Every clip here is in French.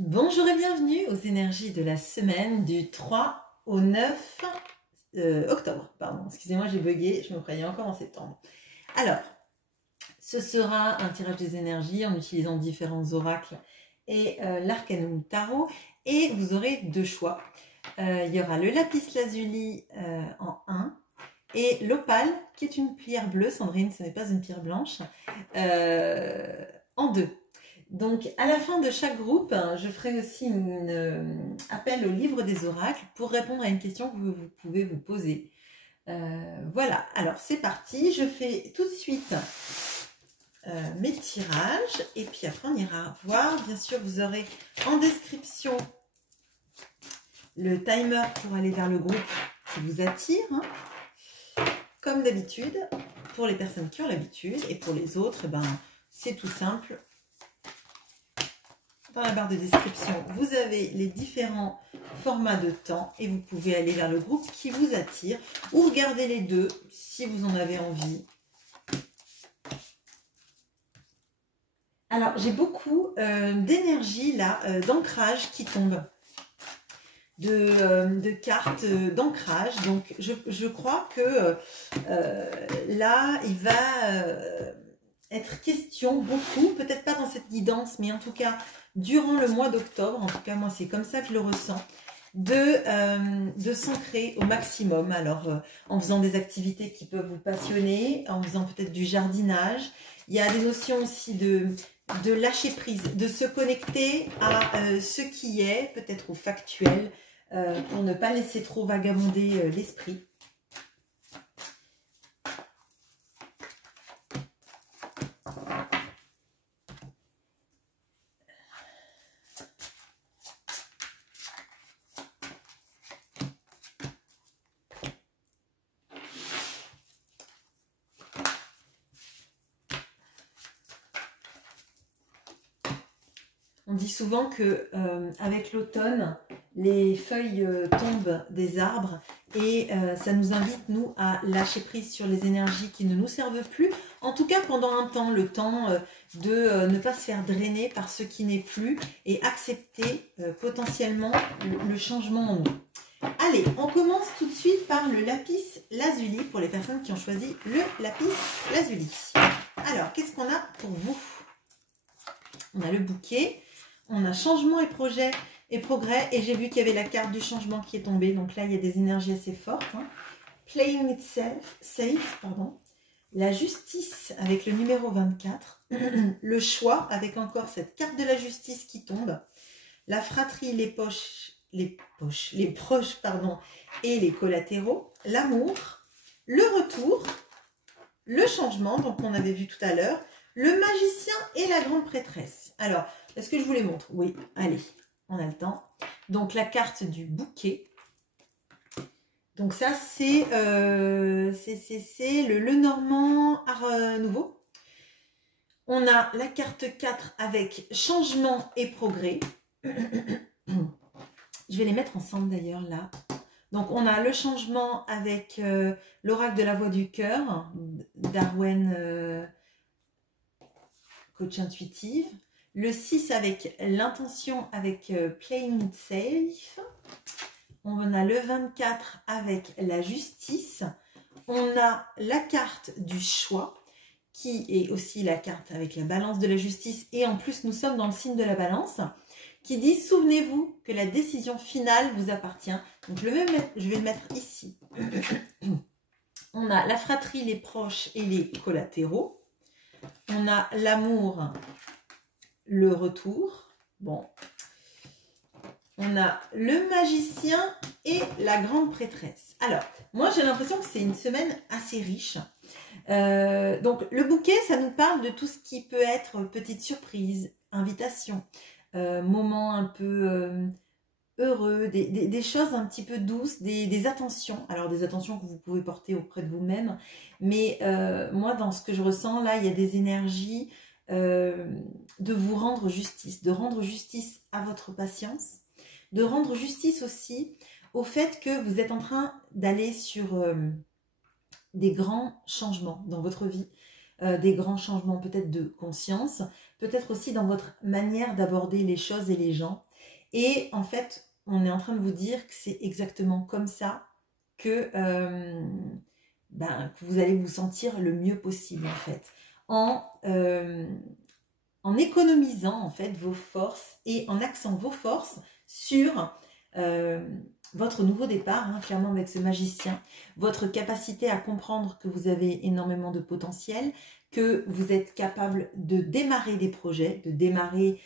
Bonjour et bienvenue aux énergies de la semaine du 3 au 9 octobre. Pardon, excusez-moi, j'ai bugué, je me croyais encore en septembre. Alors, ce sera un tirage des énergies en utilisant différents oracles et l'arcanum tarot. Et vous aurez deux choix. Il y aura le lapis lazuli en 1 et l'opale, qui est une pierre bleue. Sandrine, ce n'est pas une pierre blanche, en 2. Donc, à la fin de chaque groupe, je ferai aussi un appel au livre des oracles pour répondre à une question que vous pouvez vous poser. Voilà, alors c'est parti. Je fais tout de suite mes tirages et puis après on ira voir. Bien sûr, vous aurez en description le timer pour aller vers le groupe qui vous attire. Comme d'habitude, pour les personnes qui ont l'habitude et pour les autres, c'est tout simple. Dans la barre de description, vous avez les différents formats de temps et vous pouvez aller vers le groupe qui vous attire ou regarder les deux si vous en avez envie. Alors, j'ai beaucoup d'énergie là, d'ancrage qui tombe, de cartes d'ancrage. Donc, je crois que là, il va être question beaucoup, peut-être pas dans cette guidance, mais en tout cas, durant le mois d'octobre, en tout cas moi c'est comme ça que je le ressens, de s'ancrer au maximum. Alors en faisant des activités qui peuvent vous passionner, en faisant peut-être du jardinage, il y a des notions aussi de lâcher prise, de se connecter à ce qui est, peut-être au factuel, pour ne pas laisser trop vagabonder l'esprit. On dit souvent que avec l'automne, les feuilles tombent des arbres et ça nous invite, nous, à lâcher prise sur les énergies qui ne nous servent plus. En tout cas, pendant un temps, le temps de ne pas se faire drainer par ce qui n'est plus et accepter potentiellement le changement en nous. Allez, on commence tout de suite par le lapis lazuli pour les personnes qui ont choisi le lapis lazuli. Alors, qu'est-ce qu'on a pour vous? On a le bouquet. On a changement et projet et progrès. Et j'ai vu qu'il y avait la carte du changement qui est tombée. Donc là, il y a des énergies assez fortes. Playing itself, safe, pardon. La justice avec le numéro 24. Le choix avec encore cette carte de la justice qui tombe. La fratrie, les proches, pardon, et les collatéraux. L'amour. Le retour. Le changement, donc on avait vu tout à l'heure. Le magicien et la grande prêtresse. Alors, est-ce que je vous les montre? Oui, allez, on a le temps. Donc, la carte du bouquet. Donc, ça, c'est le Normand Art Nouveau. On a la carte 4 avec changement et progrès. Je vais les mettre ensemble d'ailleurs, là. Donc, on a le changement avec l'oracle de la voix du cœur, Darwin, coach intuitive. Le 6 avec l'intention avec Playing It Safe. On a le 24 avec la justice. On a la carte du choix qui est aussi la carte avec la balance de la justice. Et en plus, nous sommes dans le signe de la balance qui dit, souvenez-vous que la décision finale vous appartient. Donc, je vais le mettre ici. On a la fratrie, les proches et les collatéraux. On a l'amour, le retour. Bon. On a le magicien et la grande prêtresse. Alors, moi, j'ai l'impression que c'est une semaine assez riche. Donc, le bouquet, ça nous parle de tout ce qui peut être petite surprise, invitation, moment un peu heureux, des choses un petit peu douces, des attentions. Alors, des attentions que vous pouvez porter auprès de vous-même. Mais moi, dans ce que je ressens, là, il y a des énergies de vous rendre justice, de rendre justice à votre patience, de rendre justice aussi au fait que vous êtes en train d'aller sur des grands changements dans votre vie, des grands changements peut-être de conscience, peut-être aussi dans votre manière d'aborder les choses et les gens. Et en fait, on est en train de vous dire que c'est exactement comme ça que, que vous allez vous sentir le mieux possible en fait. En économisant en fait vos forces et en axant vos forces sur votre nouveau départ, hein, clairement avec ce magicien, votre capacité à comprendre que vous avez énormément de potentiel, que vous êtes capable de démarrer des projets, de démarrer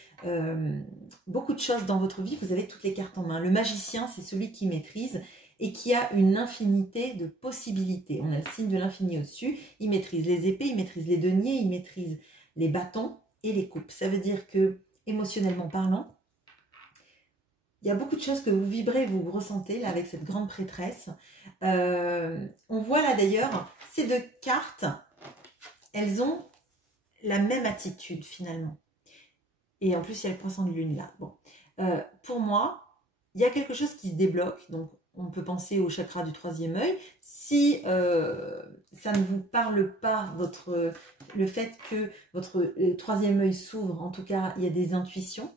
beaucoup de choses dans votre vie. Vous avez toutes les cartes en main. Le magicien, c'est celui qui maîtrise et qui a une infinité de possibilités. On a le signe de l'infini au-dessus. Il maîtrise les épées, il maîtrise les deniers, il maîtrise les bâtons et les coupes. Ça veut dire que, émotionnellement parlant, il y a beaucoup de choses que vous vibrez, vous ressentez là avec cette grande prêtresse. On voit là d'ailleurs, ces deux cartes, elles ont la même attitude finalement. Et en plus, il y a le poisson de lune là. Bon. Pour moi, il y a quelque chose qui se débloque. Donc, on peut penser au chakra du troisième œil. Si ça ne vous parle pas, le fait que votre troisième œil s'ouvre, en tout cas, il y a des intuitions.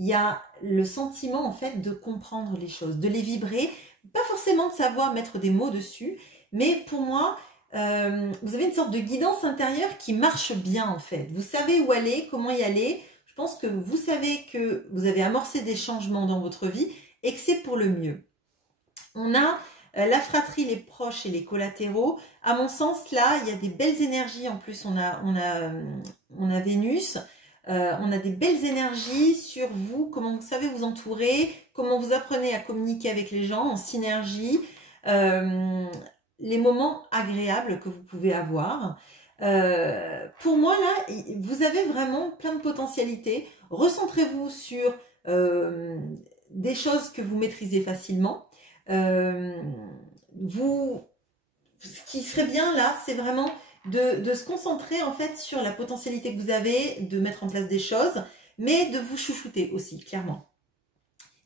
Il y a le sentiment, en fait, de comprendre les choses, de les vibrer. Pas forcément de savoir mettre des mots dessus, mais pour moi, vous avez une sorte de guidance intérieure qui marche bien, en fait. Vous savez où aller, comment y aller. Je pense que vous savez que vous avez amorcé des changements dans votre vie et que c'est pour le mieux. On a la fratrie, les proches et les collatéraux. À mon sens, là, il y a des belles énergies. En plus, on a Vénus. On a des belles énergies sur vous, comment vous savez vous entourer, comment vous apprenez à communiquer avec les gens en synergie, les moments agréables que vous pouvez avoir. Pour moi, là, vous avez vraiment plein de potentialités. Recentrez-vous sur des choses que vous maîtrisez facilement. Ce qui serait bien là, c'est vraiment de se concentrer en fait sur la potentialité que vous avez, de mettre en place des choses, mais de vous chouchouter aussi, clairement.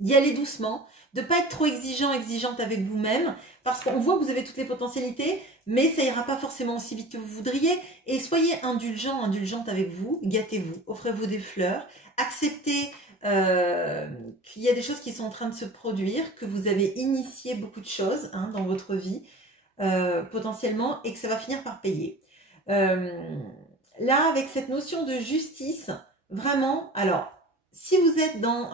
D'y aller doucement, de ne pas être trop exigeante avec vous-même, parce qu'on voit que vous avez toutes les potentialités, mais ça ira pas forcément aussi vite que vous voudriez. Et soyez indulgente avec vous, gâtez-vous, offrez-vous des fleurs, acceptez qu'il y a des choses qui sont en train de se produire, que vous avez initié beaucoup de choses hein, dans votre vie, potentiellement, et que ça va finir par payer. Là, avec cette notion de justice, vraiment, alors, si vous êtes dans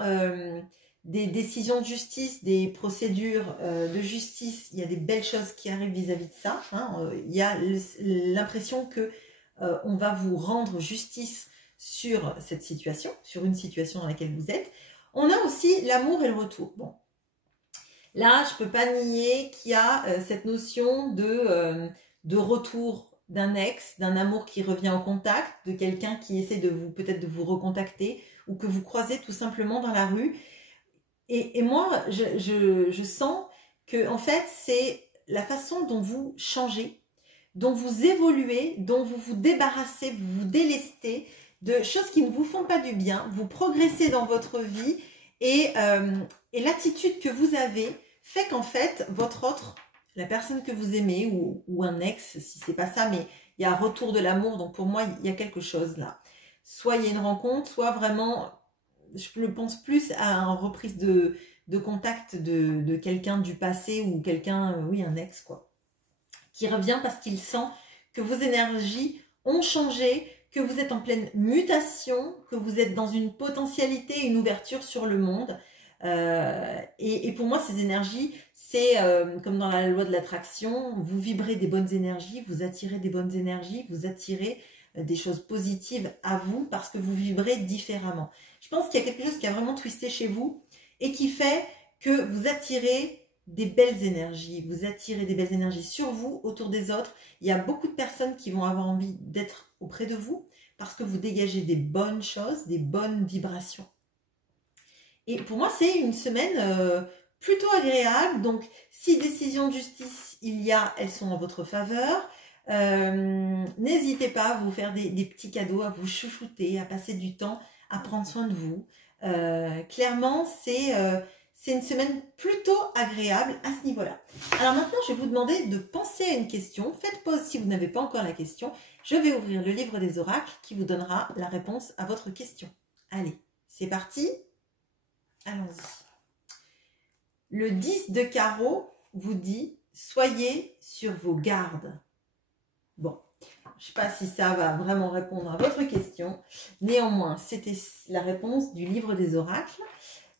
des décisions de justice, des procédures de justice, il y a des belles choses qui arrivent vis-à-vis de ça. Hein, il y a l'impression que on va vous rendre justice sur cette situation, sur une situation dans laquelle vous êtes. On a aussi l'amour et le retour. Bon, là, je ne peux pas nier qu'il y a cette notion de retour d'un ex, d'un amour qui revient en contact, de quelqu'un qui essaie de vous peut-être de vous recontacter ou que vous croisez tout simplement dans la rue. Et moi, je sens que en fait, c'est la façon dont vous changez, dont vous évoluez, dont vous vous débarrassez, vous vous délestez de choses qui ne vous font pas du bien. Vous progressez dans votre vie et l'attitude que vous avez fait qu'en fait, votre autre, la personne que vous aimez ou un ex, si c'est pas ça, mais il y a un retour de l'amour. Donc pour moi, il y a quelque chose là. Soit il y a une rencontre, soit vraiment... Je le pense plus à une reprise de contact de quelqu'un du passé ou quelqu'un, oui, un ex, quoi. Qui revient parce qu'il sent que vos énergies ont changé, que vous êtes en pleine mutation, que vous êtes dans une potentialité, une ouverture sur le monde. Et pour moi, ces énergies, c'est comme dans la loi de l'attraction, vous vibrez des bonnes énergies, vous attirez des bonnes énergies, vous attirez des choses positives à vous parce que vous vibrez différemment. Je pense qu'il y a quelque chose qui a vraiment twisté chez vous et qui fait que vous attirez des belles énergies. Vous attirez des belles énergies sur vous, autour des autres. Il y a beaucoup de personnes qui vont avoir envie d'être auprès de vous parce que vous dégagez des bonnes choses, des bonnes vibrations. Et pour moi, c'est une semaine plutôt agréable. Donc, si décision de justice il y a, elles sont en votre faveur. N'hésitez pas à vous faire des petits cadeaux, à vous chouchouter, à passer du temps, à prendre soin de vous. Clairement, c'est une semaine plutôt agréable à ce niveau-là. Alors maintenant, je vais vous demander de penser à une question. Faites pause si vous n'avez pas encore la question. Je vais ouvrir le livre des oracles qui vous donnera la réponse à votre question. Allez, c'est parti. allons-y. Le 10 de carreau vous dit « Soyez sur vos gardes ». Bon, je ne sais pas si ça va vraiment répondre à votre question. Néanmoins, c'était la réponse du livre des oracles.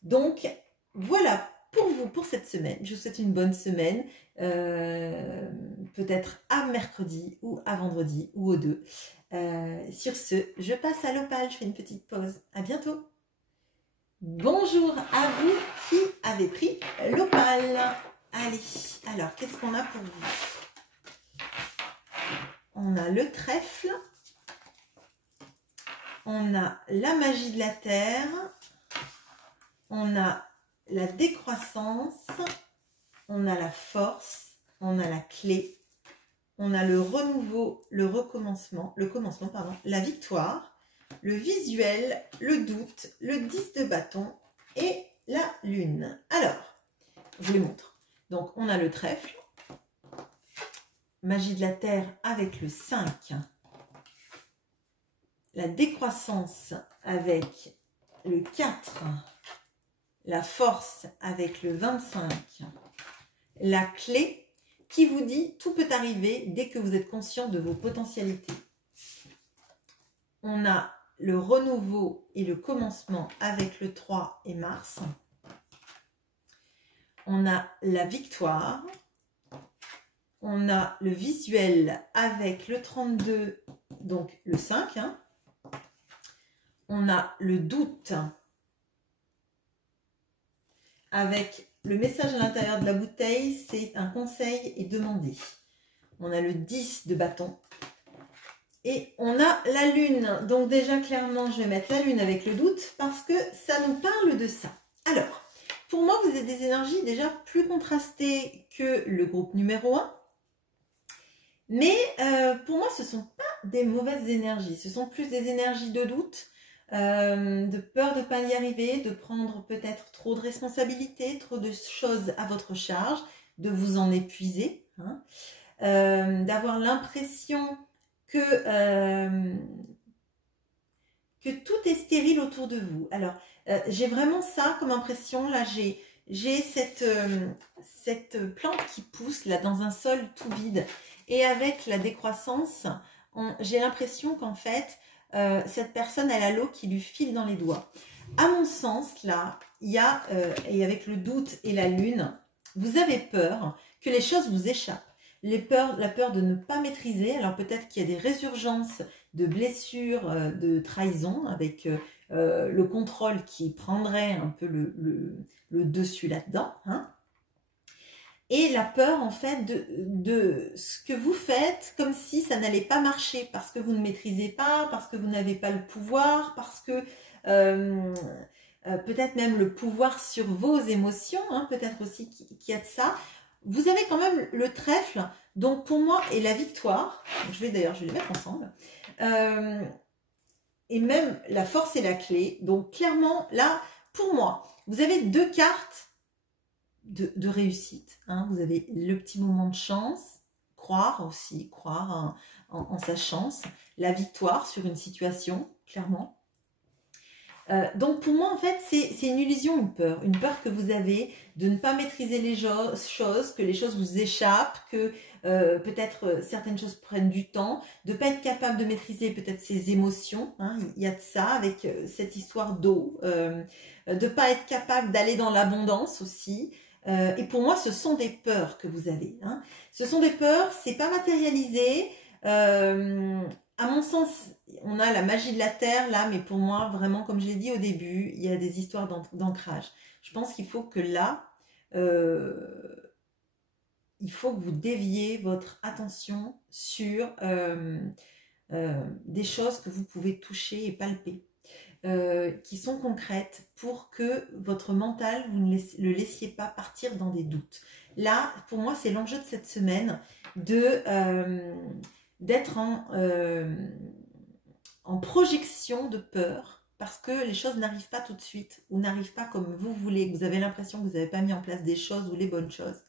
Donc, voilà pour vous, pour cette semaine. Je vous souhaite une bonne semaine. Peut-être à mercredi ou à vendredi ou aux deux. Sur ce, je passe à l'opale. Je fais une petite pause. À bientôt. Bonjour à vous qui avez pris l'opale. Allez, alors, qu'est-ce qu'on a pour vous? On a le trèfle. On a la magie de la terre. On a la décroissance. On a la force. On a la clé. On a le renouveau, le commencement, pardon, la victoire, le visuel, le doute, le 10 de bâton et la lune. Alors, je vous les montre. Donc, on a le trèfle, magie de la terre avec le 5, la décroissance avec le 4, la force avec le 25, la clé qui vous dit tout peut arriver dès que vous êtes conscient de vos potentialités. On a le renouveau et le commencement avec le 3 et Mars. On a la victoire. On a le visuel avec le 32, donc le 5. Hein. On a le doute avec le message à l'intérieur de la bouteille, c'est un conseil et demandé. On a le 10 de bâton. Et on a la lune. Donc déjà, clairement, je vais mettre la lune avec le doute parce que ça nous parle de ça. Alors, pour moi, vous avez des énergies déjà plus contrastées que le groupe numéro 1. Mais pour moi, ce ne sont pas des mauvaises énergies. Ce sont plus des énergies de doute, de peur de ne pas y arriver, de prendre peut-être trop de responsabilités, trop de choses à votre charge, de vous en épuiser, hein, d'avoir l'impression que tout est stérile autour de vous. Alors, j'ai vraiment ça comme impression. Là, j'ai cette plante qui pousse là dans un sol tout vide. Et avec la décroissance, j'ai l'impression qu'en fait, cette personne, elle a l'eau qui lui file dans les doigts. À mon sens, là, il y a, et avec le doute et la lune, vous avez peur que les choses vous échappent. La peur de ne pas maîtriser. Alors peut-être qu'il y a des résurgences de blessures, de trahison, avec le contrôle qui prendrait un peu le dessus là-dedans. Hein. Et la peur en fait de ce que vous faites comme si ça n'allait pas marcher parce que vous ne maîtrisez pas, parce que vous n'avez pas le pouvoir, parce que peut-être même le pouvoir sur vos émotions, hein, peut-être aussi qu'il y a de ça. Vous avez quand même le trèfle, donc pour moi, et la victoire, je vais les mettre ensemble, et même la force et la clé. Donc clairement, là, pour moi, vous avez deux cartes de réussite. Hein. Vous avez le petit moment de chance, croire aussi, croire en sa chance, la victoire sur une situation, clairement. Donc pour moi en fait c'est une illusion, une peur que vous avez de ne pas maîtriser les choses, que les choses vous échappent, que peut-être certaines choses prennent du temps, de ne pas être capable de maîtriser peut-être ses émotions, hein, il y a de ça avec cette histoire d'eau, de ne pas être capable d'aller dans l'abondance aussi. Et pour moi ce sont des peurs que vous avez, hein. Ce sont des peurs, c'est pas matérialisé. À mon sens, on a la magie de la terre là, mais pour moi, vraiment, comme je l'ai dit au début, il y a des histoires d'ancrage. Je pense qu'il faut que là, il faut que vous déviez votre attention sur des choses que vous pouvez toucher et palper, qui sont concrètes pour que votre mental, vous ne le laissiez pas partir dans des doutes. Là, pour moi, c'est l'enjeu de cette semaine d'être en projection de peur parce que les choses n'arrivent pas tout de suite ou n'arrivent pas comme vous voulez, vous avez l'impression que vous n'avez pas mis en place des choses ou les bonnes choses.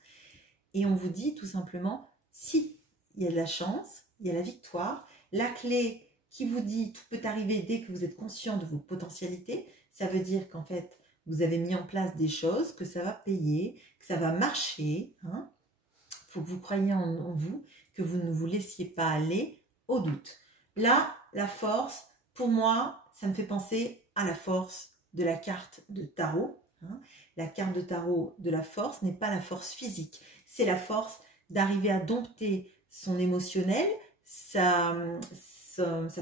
Et on vous dit tout simplement, si, il y a de la chance, il y a la victoire, la clé qui vous dit tout peut arriver dès que vous êtes conscient de vos potentialités, ça veut dire qu'en fait, vous avez mis en place des choses, que ça va payer, que ça va marcher. Hein. Faut que vous croyiez en vous, que vous ne vous laissiez pas aller au doute. Là, la force, pour moi, ça me fait penser à la force de la carte de tarot. Hein. La carte de tarot de la force n'est pas la force physique, c'est la force d'arriver à dompter son émotionnel, sa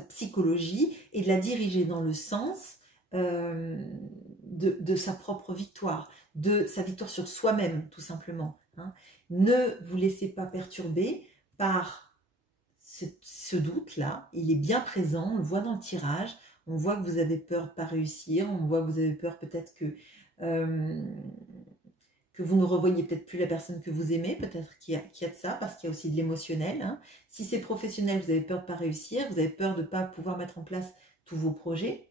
psychologie et de la diriger dans le sens de sa propre victoire, de sa victoire sur soi-même, tout simplement. Hein. Ne vous laissez pas perturber par ce doute-là. Il est bien présent, on le voit dans le tirage. On voit que vous avez peur de ne pas réussir. On voit que vous avez peur peut-être que vous ne revoyez peut-être plus la personne que vous aimez. Peut-être qu'il y a de ça, parce qu'il y a aussi de l'émotionnel. Hein. Si c'est professionnel, vous avez peur de ne pas réussir. Vous avez peur de ne pas pouvoir mettre en place tous vos projets.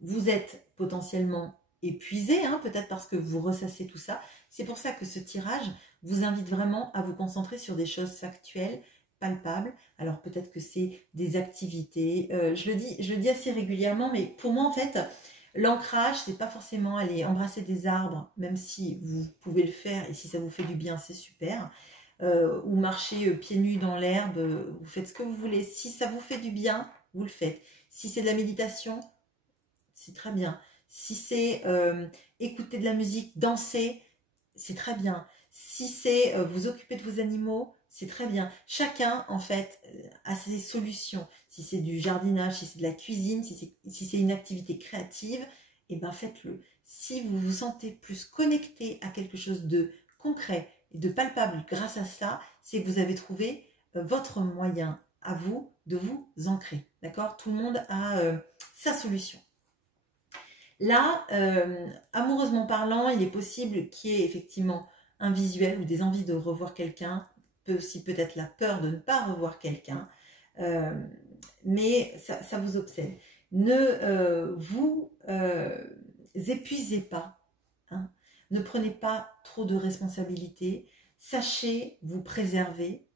Vous êtes potentiellement épuisé, hein, peut-être parce que vous ressassez tout ça. C'est pour ça que ce tirage vous invite vraiment à vous concentrer sur des choses factuelles, palpables. Alors peut-être que c'est des activités. Je le dis assez régulièrement, mais pour moi en fait, l'ancrage, c'est pas forcément aller embrasser des arbres, même si vous pouvez le faire et si ça vous fait du bien, c'est super. Ou marcher pieds nus dans l'herbe, vous faites ce que vous voulez. Si ça vous fait du bien, vous le faites. Si c'est de la méditation, c'est très bien. Si c'est écouter de la musique, danser, c'est très bien. Si c'est vous occuper de vos animaux, c'est très bien. Chacun, en fait, a ses solutions. Si c'est du jardinage, si c'est de la cuisine, si c'est une activité créative, eh ben faites-le. Si vous vous sentez plus connecté à quelque chose de concret et de palpable grâce à ça, c'est que vous avez trouvé votre moyen à vous de vous ancrer. D'accord? Tout le monde a sa solution. Là, amoureusement parlant, il est possible qu'il y ait effectivement un visuel ou des envies de revoir quelqu'un, aussi peut-être la peur de ne pas revoir quelqu'un, mais ça vous obsède. Ne vous épuisez pas, hein. Ne prenez pas trop de responsabilités, sachez vous préserver,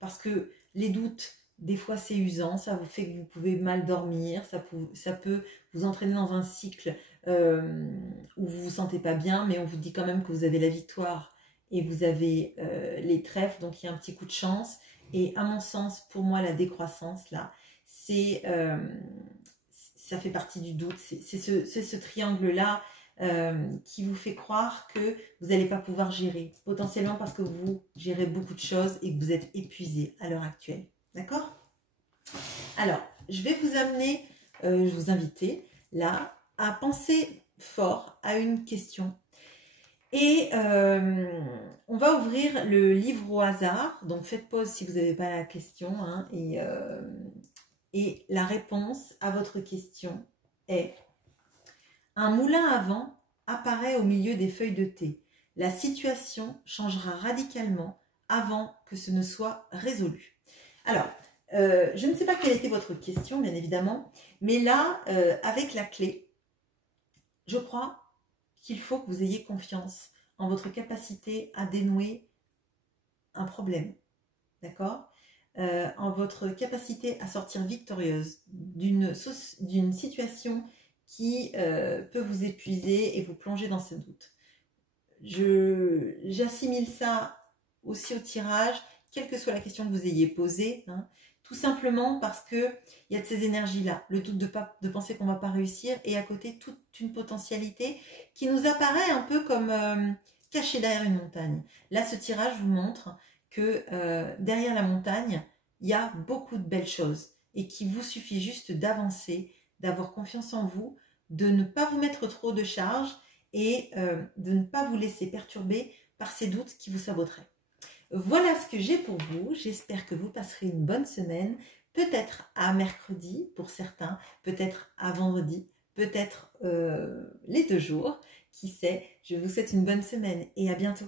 parce que les doutes, des fois c'est usant, ça vous fait que vous pouvez mal dormir, ça peut vous entraîner dans un cycle où vous vous sentez pas bien, mais on vous dit quand même que vous avez la victoire et vous avez les trèfles, donc il y a un petit coup de chance. Et à mon sens, pour moi, la décroissance, là, ça fait partie du doute, c'est ce triangle-là qui vous fait croire que vous n'allez pas pouvoir gérer, potentiellement parce que vous gérez beaucoup de choses et que vous êtes épuisé à l'heure actuelle. D'accord? Alors, je vais vous amener, vous inviter là à penser fort à une question. Et on va ouvrir le livre au hasard. Donc faites pause si vous n'avez pas la question. Hein, et la réponse à votre question est: un moulin à vent apparaît au milieu des feuilles de thé. La situation changera radicalement avant que ce ne soit résolu. Alors, je ne sais pas quelle était votre question, bien évidemment, mais là, avec la clé, je crois qu'il faut que vous ayez confiance en votre capacité à dénouer un problème, d'accord ? En votre capacité à sortir victorieuse d'une situation qui peut vous épuiser et vous plonger dans ce doute. J'assimile ça aussi au tirage, quelle que soit la question que vous ayez posée, hein, tout simplement parce qu'il y a de ces énergies-là, le doute de penser qu'on ne va pas réussir, et à côté toute une potentialité qui nous apparaît un peu comme cachée derrière une montagne. Là, ce tirage vous montre que derrière la montagne, il y a beaucoup de belles choses et qu'il vous suffit juste d'avancer, d'avoir confiance en vous, de ne pas vous mettre trop de charge et de ne pas vous laisser perturber par ces doutes qui vous saboteraient. Voilà ce que j'ai pour vous. J'espère que vous passerez une bonne semaine, peut-être à mercredi pour certains, peut-être à vendredi, peut-être les 2 jours. Qui sait, je vous souhaite une bonne semaine et à bientôt.